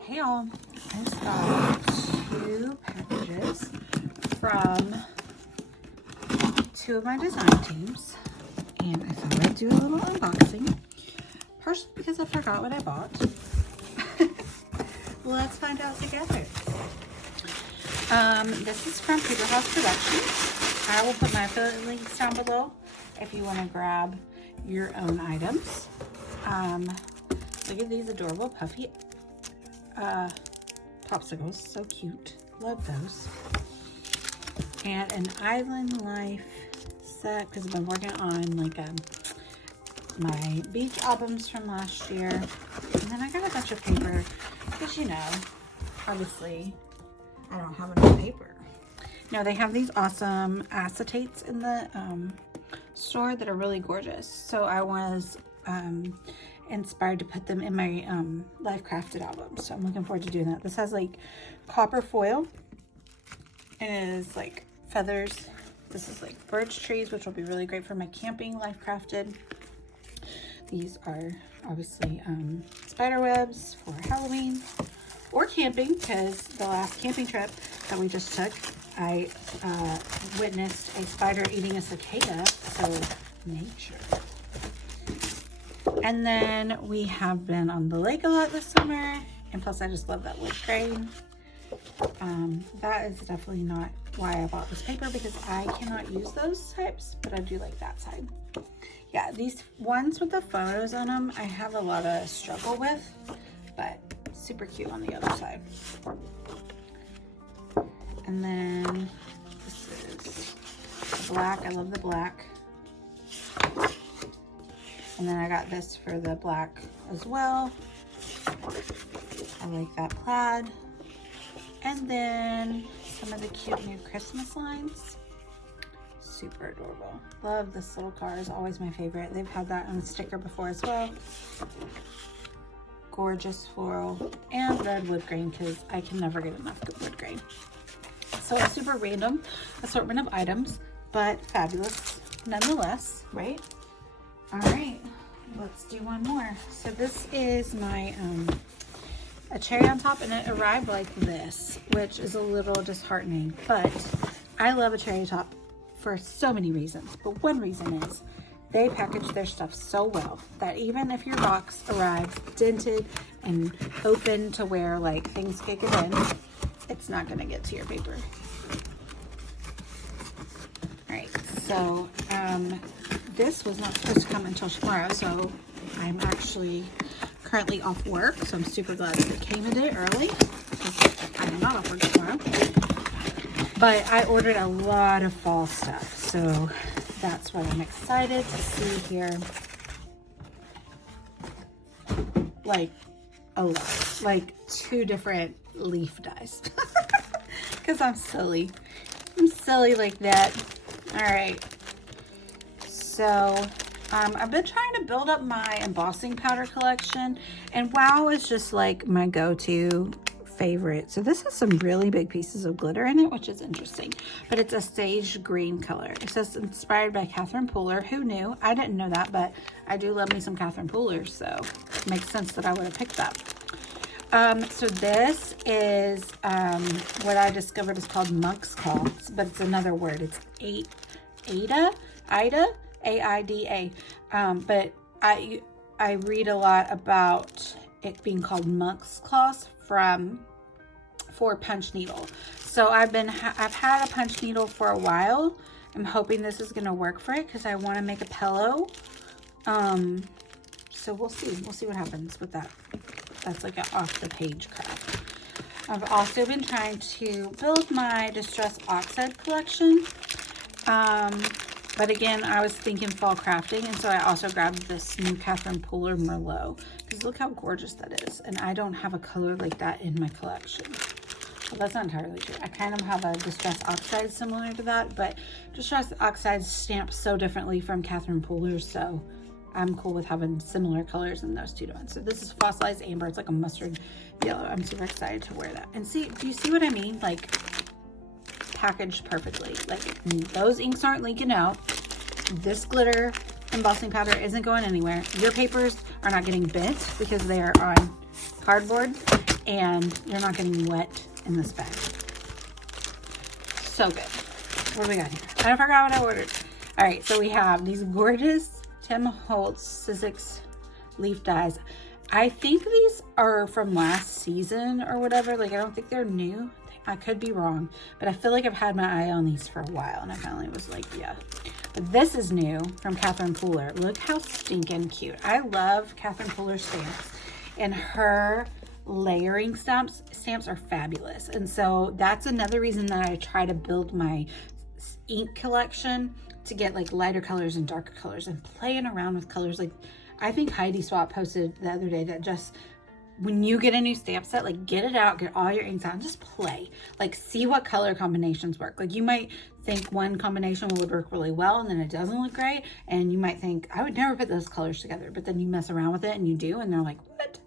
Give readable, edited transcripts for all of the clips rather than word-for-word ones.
Hey y'all, I just got 2 packages from 2 of my design teams, and I thought I'd do a little unboxing. First, because I forgot what I bought. Let's find out together. This is from Paper House Productions. I will put my affiliate links down below if you want to grab your own items. Look at these adorable puffy popsicles, so cute. Love those. And an Island Life set, because I've been working on like my beach albums from last year. And then I got a bunch of paper, because you know, obviously I don't have enough paper. No, they have these awesome acetates in the store that are really gorgeous. So I was inspired to put them in my life crafted album, so I'm looking forward to doing that. This has like copper foil and it is like feathers. This is like birch trees, which will be really great for my camping life crafted. These are obviously spiderwebs for Halloween or camping, because the last camping trip that we just took, I witnessed a spider eating a cicada, so nature. And then we have been on the lake a lot this summer, and plus I just love that wood grain. That is definitely not why I bought this paper, because I cannot use those types, but I do like that side. Yeah, these ones with the photos on them, I have a lot of struggle with, but super cute on the other side. And then this is black. I love the black. And then I got this for the black as well. I like that plaid. And then some of the cute new Christmas lines. Super adorable. Love this little car, is always my favorite. They've had that on a sticker before as well. Gorgeous floral and red wood grain, because I can never get enough good wood grain. So a super random assortment of items, but fabulous nonetheless, right? All right, let's do one more. So this is my a cherry on top, and it arrived like this, which is a little disheartening, but I love a cherry top for so many reasons. But one reason is they package their stuff so well that even if your box arrives dented and open to where like things can't get in, it's not gonna get to your paper. All right, so this was not supposed to come until tomorrow, so I'm actually currently off work, so I'm super glad that it came a day early, because I'm not off work tomorrow. But I ordered a lot of fall stuff, so that's what I'm excited to see here. Like a lot, like 2 different leaf dies, because I'm silly like that. All right, so I've been trying to build up my embossing powder collection, and wow is just like my go-to favorite. So this has some really big pieces of glitter in it, which is interesting, but it's a sage green color. It says inspired by Catherine Pooler. Who knew? I didn't know that, but I do love me some Catherine Pooler, so it makes sense that I would have picked that. So this is what I discovered is called monk's cloths, but it's another word. It's Aida, A-I-D-A. But I read a lot about it being called monk's cloths for punch needle. So I've had a punch needle for a while. I'm hoping this is gonna work for it, because I want to make a pillow. So we'll see what happens with that. That's like an off the page craft. I've also been trying to build my distress oxide collection. But again, I was thinking fall crafting, and so I also grabbed this new Catherine Pooler Merlot, because look how gorgeous that is. And I don't have a color like that in my collection. Well, that's not entirely true. I kind of have a distress oxide similar to that, but distress oxide stamped so differently from Catherine Pooler, so I'm cool with having similar colors in those 2 ones. So this is Fossilized Amber. It's like a mustard yellow. I'm super excited to wear that. And see, do you see what I mean? Like, packaged perfectly. Like, those inks aren't leaking out. This glitter embossing powder isn't going anywhere. Your papers are not getting bent because they are on cardboard, and you're not getting wet in this bag. So good. What do we got here? I forgot what I ordered. All right, so we have these gorgeous Tim Holtz Sizzix leaf dies. I think these are from last season or whatever. Like, I don't think they're new. I could be wrong, but I feel like I've had my eye on these for a while, and I finally was like, yeah. But this is new from Catherine Pooler. Look how stinking cute. I love Catherine Pooler stamps, and her layering stamps are fabulous. And so that's another reason that I try to build my ink collection, to get like lighter colors and darker colors and playing around with colors. Like, I think Heidi Swap posted the other day that just when you get a new stamp set, like, get it out, get all your inks out, and just play. Like, see what color combinations work. Like, you might think one combination would work really well, and then it doesn't look great, and you might think, I would never put those colors together, but then you mess around with it and you do, and they're like, what?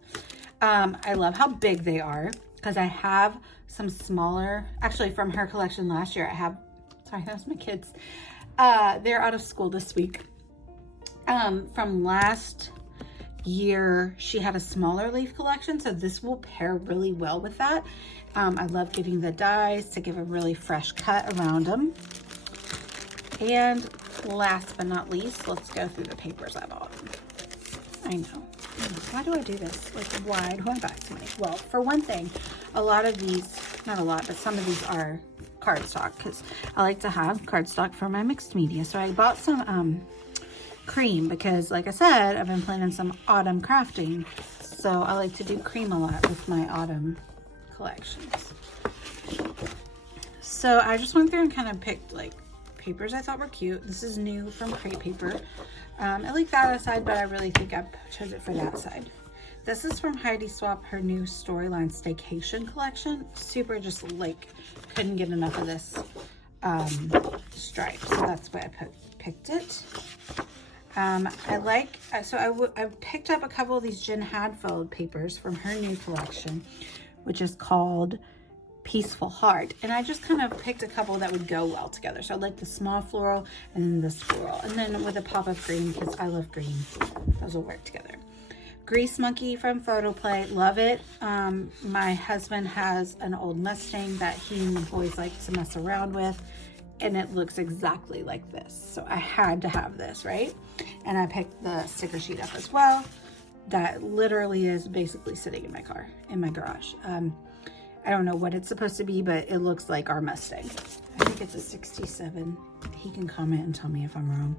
I love how big they are, because I have some smaller, actually from her collection last year, I have, sorry, that was my kids. They're out of school this week. From last year, she had a smaller leaf collection, so this will pair really well with that. I love getting the dies to give a really fresh cut around them. And last but not least, let's go through the papers I bought. I know. Why do I do this? Like, why do I buy so many? Well, for one thing, a lot of these, not a lot, but some of these are cardstock, because I like to have cardstock for my mixed media. So I bought some cream, because like I said, I've been planning some autumn crafting, so I like to do cream a lot with my autumn collections. So I just went through and kind of picked like papers I thought were cute. This is new from Crate Paper. I like that side, but I really think I chose it for that side. This is from Heidi Swap, her new Storyline Staycation collection. Super, just like couldn't get enough of this stripe, so that's why I picked it. I picked up a couple of these Jen Hadfield papers from her new collection, which is called Peaceful Heart, and I just kind of picked a couple that would go well together. So I like the small floral and then this floral, and then with a pop of green, because I love green. Those will work together. Grease Monkey from Photoplay, love it. My husband has an old Mustang that he and the boys like to mess around with, and it looks exactly like this, so I had to have this, right? And I picked the sticker sheet up as well. That literally is basically sitting in my car, in my garage. I don't know what it's supposed to be, but it looks like our Mustang. I think it's a 67. He can comment and tell me if I'm wrong.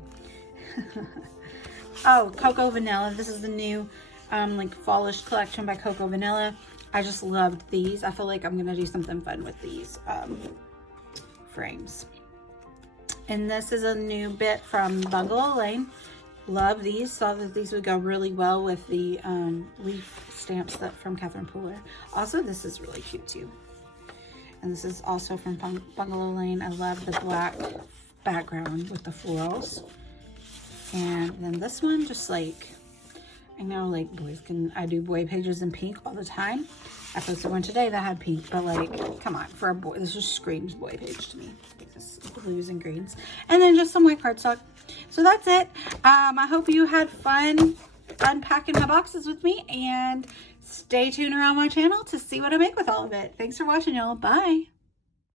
Oh, Cocoa Vanilla. This is the new like fallish collection by Cocoa Vanilla. I just loved these. I feel like I'm gonna do something fun with these frames. And this is a new bit from Bungalow Lane. Love these. Saw that these would go really well with the leaf stamps that from Catherine Pooler. Also, this is really cute too. And this is also from Bungalow Lane. I love the black background with the florals. And then this one, just like, I know like I do boy pages in pink all the time. I posted one today that had pink, but like, come on, for a boy, this just screams boy page to me. This blues and greens. And then just some white cardstock. So that's it. I hope you had fun unpacking my boxes with me, and stay tuned around my channel to see what I make with all of it. Thanks for watching, y'all. Bye.